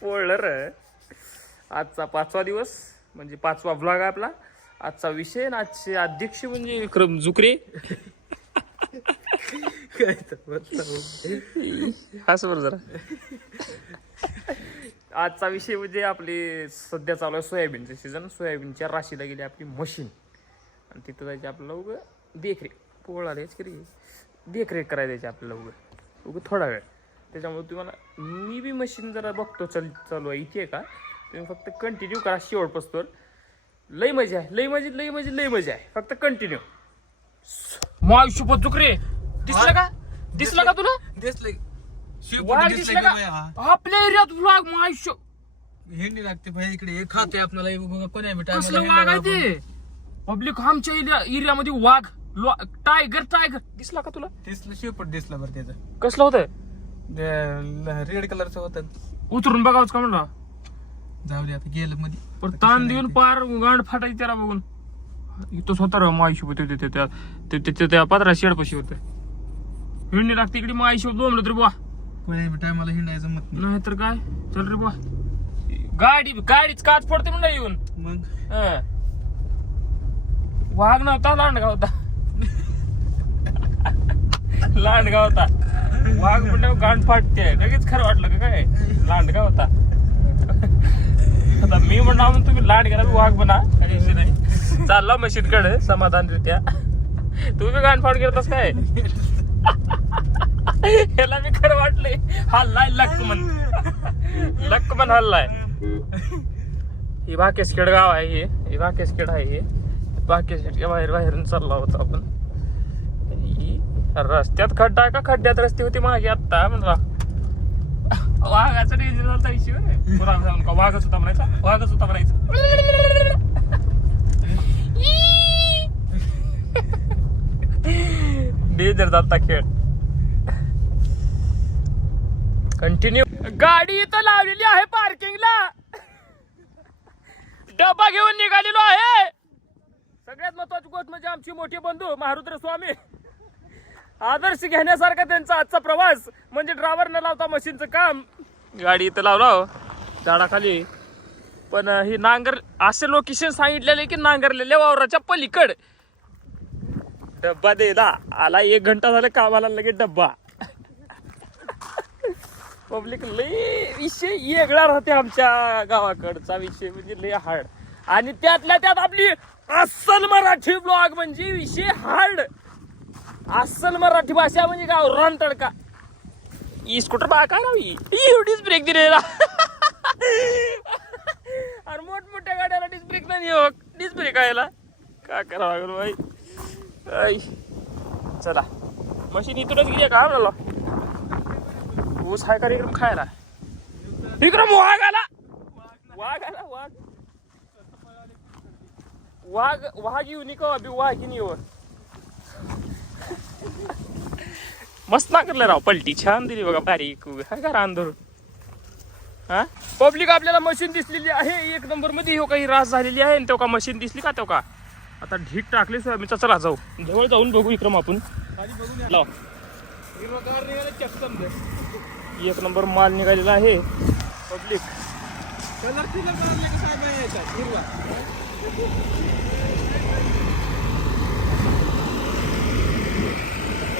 पोळलं रे. आजचा 5वा दिवस म्हणजे 5वा व्लॉग आहे आपला. आजचा विषय आणि आजचे अध्यक्ष म्हणजे विक्रम जुकरे. हाच बरं जरा. आजचा विषय म्हणजे आपली सध्या चालू आहे सोयाबीनचं सीझन. सोयाबीनच्या राशीला गेली आपली मशीन आणि तिथं जायची आपल्याला उगं देखरेख. पोळ आले की देखरेख करायला द्यायची आपल्याला उगं थोडा वेळ. त्याच्यामुळे तुम्हाला मी बी मशीन जरा बघतो चालू आहे इथे का. तुम्ही फक्त कंटिन्यू करा शेवटपासून. लई मजा आहे, लई मजा, लई मजा, लई मजा आहे. फक्त कंटिन्यू. मायुष्यपत चुकरे दिसलं का? दिसलं का तुला? वाघ दिसला का आपल्या एरियात? व्लॉग मायुष्य हिंडी लागते भाई इकडे खाते आपल्याला कोणी कसलं वाघ आहे ते? पब्लिक आमच्या एरियामध्ये वाघ टायगर टायगर दिसला का तुला? दिसलं शेपट दिसलं बरं त्याचं. कसलं होतं? रेड कलरचं होतं. उतरून बघावच का म्हणला? जाऊ दे आता गेलं मध्ये. पण ताण देऊन पार गांड फाटायची त्याला बघून. इथंच होता रे माहिशी त्या पत्रा शेडपाशी होत. हिंडी लागते इकडे माहिशी दोन तरी बुवा. कोणी टायमाला हिंडायचं मत नाही तर काय. चल रे बुवा. गाडीच काच पडते म्हणलं येऊन. मग वाघ नव्हता, लांडगा होता. लांडगा होता. वाघ म्हणजे गांड फाटते लगेच. खरं वाटलं का काय? लांडगा होता. आता मी म्हणणार म्हणून तुम्ही लांडग्याला वाघ बना काही विषय नाही. चालला मशीनकडे समाधानरित्या. तुम्ही गांड फाट करतास काय? याला मी खरं वाटलंय हल्लाय लक्कमन हल्लाय. ही बाकेशखेड गाव आहे. हे बाकेशखेड आहे. हे बाकेशखेडच्या बाहेरून चालला होता आपण. रस्त्यात खड्डा आहे का खड्ड्यात रस्ते होते मागे आत्ता म्हणला. वाघाचा डेंजर झाला इश्यू. पुरा जाऊन का वाघच होता म्हणायचा. वाघच होता म्हणायचा. डेंजर जाता खेळ. कंटिन्यू. गाडी इथं लावलेली आहे पार्किंगला. डबा घेऊन निघालेलो आहे. सगळ्यात महत्वाची गोष्ट म्हणजे आमची मोठी बंधू मारुद्र स्वामी. आदर्श घेण्यासारखा त्यांचा आजचा प्रवास म्हणजे ड्रायव्हर न लावता मशीनचं काम. गाडी इथं लावला झाडाखाली. पण ही नांगर असे लोकेशन सांगितलेले की नांगरलेल्या वावराच्या पलीकड डब्बा द्यायला आला. 1 घंटा झाला कामाला लगेच डब्बा. पब्लिक लय विषय वेगळा राहते आमच्या गावाकडचा विषय म्हणजे लय हार्ड. आणि त्यातल्या त्यात आपली अस्सल मराठी ब्लॉग म्हणजे विषय हार्ड. अस्सल मराठी भाषा म्हणजे गावरान तडका. ई स्कूटर बा काय रावी एवढीच ब्रेक दिलेला. आणि मोठमोठ्या गाड्याला डिस्क ब्रेक नाही हो. डिस्क ब्रेक यायला काय करावं भाई. चला मशीन इथूनच गेली का म्हणला. ऊस हाय का विक्रम खायला? विक्रम वाघ आला. वाघ आला. वाघ येऊ निका अभि वाघिनी येऊ. मस्त नाकारलं राव. पलटी छान दिली बघा बारीक. काय करा अंधरून. हा पब्लिक आपल्याला मशीन दिसलेली आहे 1 नंबर मध्ये. हो काही रास झालेली आहे. तो का मशीन दिसली का? तो का आता ढीक टाकली सोयाबीनचा. चला जाऊ जवळ जाऊन बघू विक्रम आपण. लाव 1 नंबर माल निघालेला आहे. पब्लिक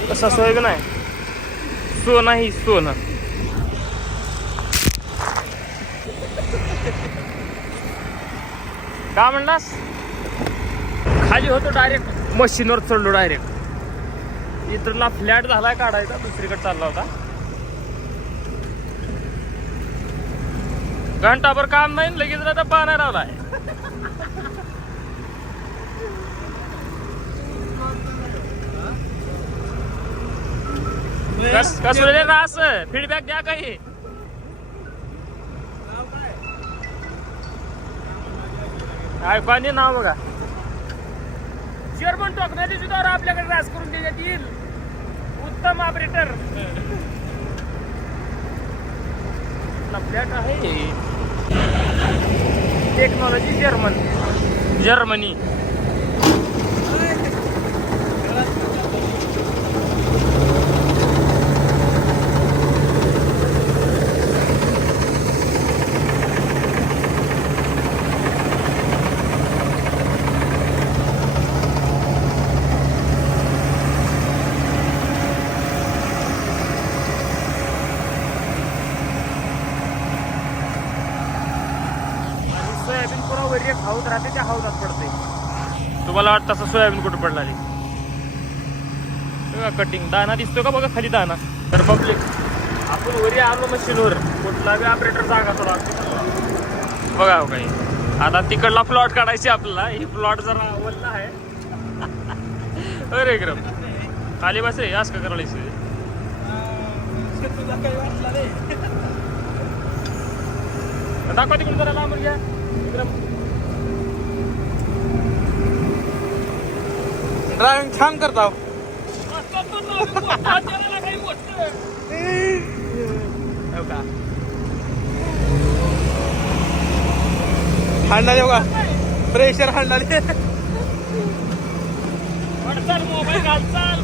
कसा सोयाबीन आहे? सोनं ही सोनं. का म्हणलास? खाली होतो डायरेक्ट मशीनवर चढलो डायरेक्ट. इतरला फ्लॅट झालाय काढायचा दुसरीकडे चालला होता. घंटाभर काम नाही लगेच डब्बा नाही लावलाय. कसं रास फीडबॅक द्या काही. पाणी नाव बघा. जर्मन टोकण्याची सुद्धा आपल्याकडे रास करून देण्यात येईल. उत्तम ऑपरेटर. फ्लॅट आहे. Technology Germany. वर एक हौद राहते त्या हौदात पडते. तुम्हाला वाटतं असं सोयाबीन कुठं पडलाली कटिंग दाना दिसतो का बघा खाली दाना. तर पब्लिक आपण वरी आलो मशीनवर कुठला बी ऑपरेटर जागा तो बघा हो काही. आता तिकडला प्लॉट काढायची आपल्याला. ही प्लॉट जरा वल्ला आहे. अरे क्रम खाली बस रे आज का करायचं. दाखवा तिकडून जरा लांब घ्या. ड्रायव्हिंग छान करता. हाणणारे बघा प्रेशर हाणणारे. मोबाईल घाल चाल.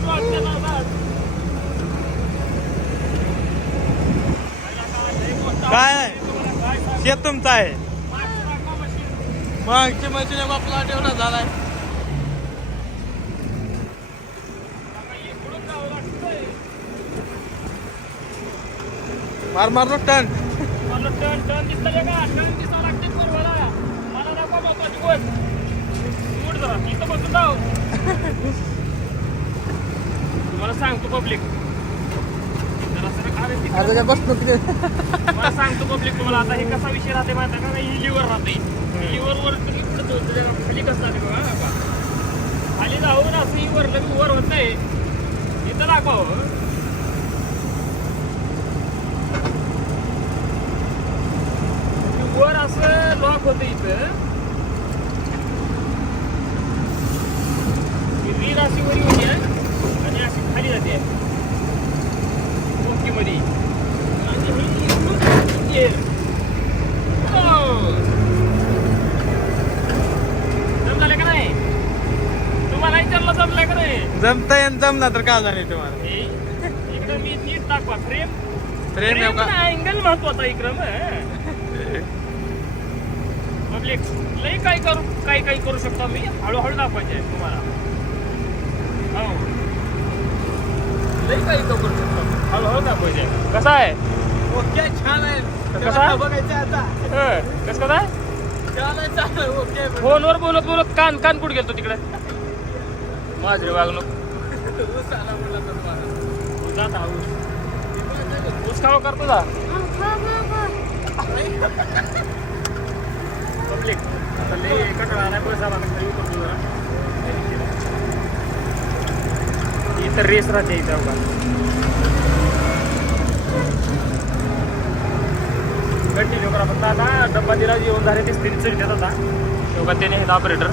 काय शेत तुमचं आहे. मागची मशीन आपला ठेवला झालाय. मार मार टन टन दिसतं का. टन दिसा लागते परवाला. मला नको बापाची गोष्ट. उठ जरा इथं बसून जाऊ. तुम्हाला सांगतो पब्लिक बसतो मला सांगतो पब्लिक तुम्हाला. आता हे कसा विषय राहते माहिती का. ही लिव्हर राहते. लिव्हर वर तुम्ही पुढे खाली कसं राहते बघा. खाली जाऊन असं ही वरलं वर होत नाही. इथं दाखवावं. वर असं लॉक होतं इथं. रील अशी वरी होती आणि अशी खाली जाते ओके मध्ये. जमलं का नाही. तुम्हाला विचारलं जमलं का नाही. जमता जमला तर का झाले तुम्हाला. इकडं मी नीट दाखवा. फ्रेम फ्रेम अँगल महत्वाचा इकडं. पब्लिक लई काही करू शकतो मी. हळूहळू दाखवायचे तुम्हाला. हो लई काही करू शकतो. हळूहळू दाखवायचे. कसा आहे. ओके छान आहे. कसा बघायचं आता. कसं काय चालेल ओके. फोनवर बोलत बोलत कान कुठे गेलतो तिकडे. माझरे वागणूक ऊस खावा करतो का पब्लिक. आता लई कटळा नाही पैसा करतो जरा. इथं रेस राहते इथं बघा. कंटिन्यू करा फक्त. आता डब्बा दिला येऊन झाले ते स्पिरिट देत आता तेव्हा त्याने हे ऑपरेटर.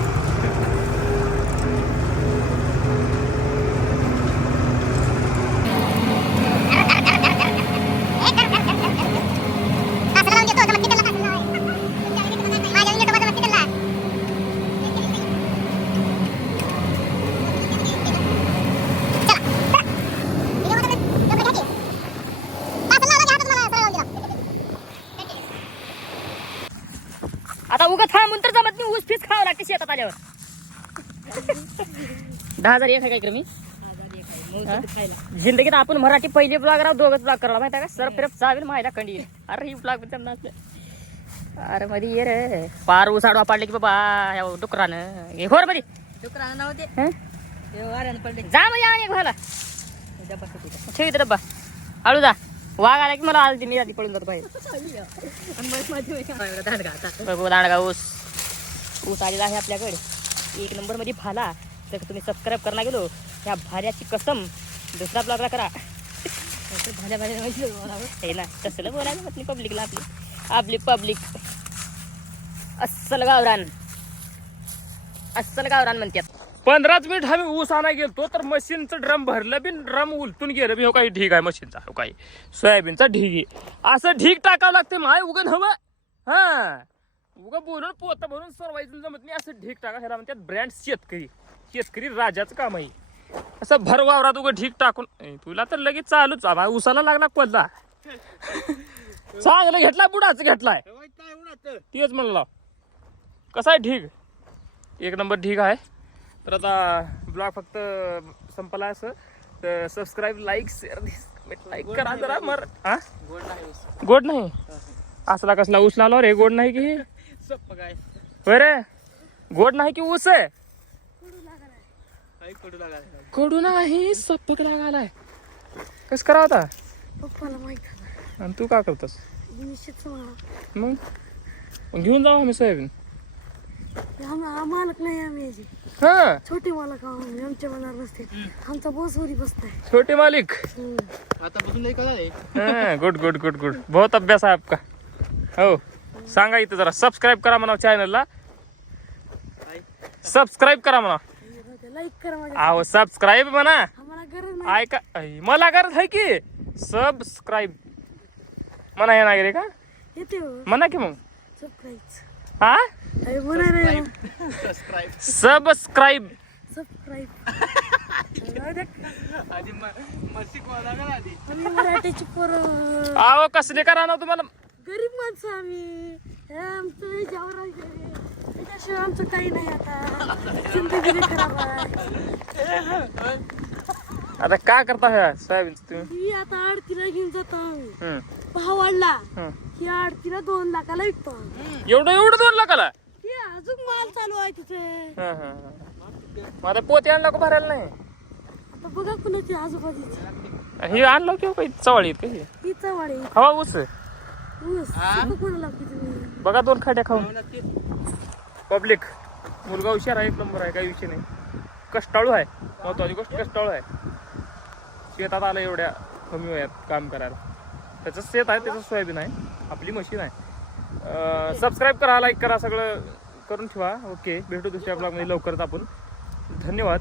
आता उगा थांबून तर जमत नाही. ऊस फीस खावं लागते शेतात आल्यावर. 10,001 आहे काय मी जिंदगीत. आपण मराठी पहिले ब्लॉग राहू. दोघच ब्लॉग करायला माहिती आहे का. सरफ फिरफ चावेल माहिला कंडी. अरे ही ब्लॉग जमणार. अरे मध्ये ये रे पार ऊस आडवा पाडले की बाबा डुकरानं. हे होर मध्ये डुकरानं नव्हते पडले. जा मग या एक भाला ठेवी डब्बा. हळू जा. वाघ आला की मला आधी मी आधी पळून जातो बाहेर. दांडगा ऊस आलेला आहे आपल्याकडे. 1 नंबर मध्ये भाला. तर तुम्ही सबस्क्राईब करायला गेलो ह्या भाल्याची कसम दुसरा ब्लॉगला करा. भाल्या हे ना तसलं बोलायचं आपली पब्लिकला. आपली पब्लिक अस्सल गावरान म्हणतात. 15 मिनिट आम्ही ऊस आणायला गेलतो तर मशीनचं ड्रम भरलं बी. ड्रम उलटून गेलं बी. हो काही ढीग आहे मशीनचा. हो काही सोयाबीनचा ढीग आहे. असं ढीग टाकावं लागते माय उगं हवं. हा उगं बोलून पोतं भरून सरवायचं जमत नाही. असं ढीग टाका. ह्याला म्हणतात ब्रँड शेतकरी राजाचं काम आहे. असं भर वावरात उगं ढीग टाकून. तुला तर लगेच चालूच. उसाला लागला कोल्हा. चांगलं घेतला बुडाच घेतलाय. तेच म्हणलं कसा आहे ढीग. 1 नंबर ढीग आहे. तर आता ब्लॉग फक्त संपला. असं तर सबस्क्राईब लाईक शेअर लाईक करा जरा. मर हा गोड नाही. असला कसला ऊस लावला रे. गोड नाही की काय बरं गोड नाही की ऊस आहे काही कडू लागायला. कडू नाही सपक लागालाय कस करा होता पप्पाला माहित आणि तू का करतस निश्चित मग घेऊन जाऊ आम्ही सोयाबीन मालक नाही आम्ही याची हा छोटे मालक आम्ही आमच्या मनावर बसते आमचा बॉस वरी बसताय छोटे मालिक आतापासून लई कळा आहे. हाँ, गुड गुड गुड गुड बहुत अभ्यास है आपका हो सांगा इथं जरा सबस्क्राईब करा म्हणा चॅनलला सबस्क्राईब करा म्हणा लाईक करा माझ्या अहो सबस्क्राईब म्हणा आम्हाला गरज नाही ऐका मला गरज आहे की सबस्क्राईब म्हणा हे नागरिक का येते म्हणा की मग सबस्क्राईब हा म्हणायला सबस्क्राईब सबस्क्राईब आधी मस्ती कोणा लागला आधी. आम्ही मराठीची पोरं अहो कसले करा ना तुम्हाला गरीब माणसं आम्ही हे आमचं ह्याच्यावर आहे. त्याच्याशिवाय आमचं काही नाही आता जिंदगी लई खराब आहे आता का करता ह्या सोयाबीन तुम्ही ही आता आडतीला घेऊन जातो आम्ही हम्म, भाव वाढला हम्म. ही आडतीला 2 लाखाला विकतो आम्ही. एवढं 2 लाखाला हे अजून माल चालू आहे तिथे हा हा माझा पोते आणला का भरायला नाही आता बघा कुणाची आजूबाजूची हे आणलं किंवा काही चवाळी काही ही चवाडे हवा ऊस ऊस सगळं कोणाला लागते तुम्ही बघा 2 खाट्या खाऊन पब्लिक मुलगा हुशार आहे 1 नंबर आहे काही विषय नाही कष्टाळू आहे महत्वाची गोष्ट कष्टाळू आहे शेतात आलं एवढ्या कमी वयात काम करायला त्याचं शेत आहे त्याचं सोयाबीन आहे आपली मशीन आहे सबस्क्राईब करा लाईक करा सगळं करून ठेवा ओके भेटू दुसऱ्या ब्लॉगमध्ये लवकरच आपण धन्यवाद